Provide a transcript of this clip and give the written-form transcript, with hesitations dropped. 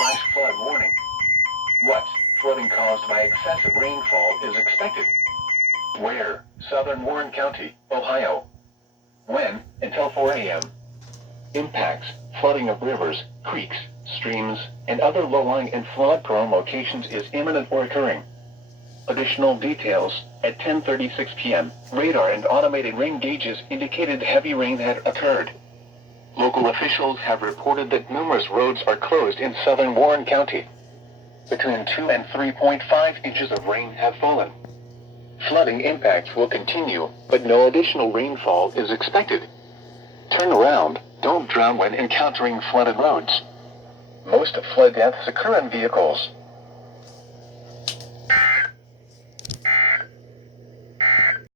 Flash flood warning. What? Flooding caused by excessive rainfall is expected. Where? Southern Warren County, Ohio. When? Until 4 a.m. Impacts: flooding of rivers, creeks, streams, and other low-lying and flood-prone locations is imminent or occurring. Additional details: at 10:36 p.m., radar and automated rain gauges indicated heavy rain had occurred. Local officials have reported that numerous roads are closed in southern Warren County. Between 2 and 3.5 inches of rain have fallen. Flooding impacts will continue, but no additional rainfall is expected. Turn around, don't drown when encountering flooded roads. Most flood deaths occur in vehicles.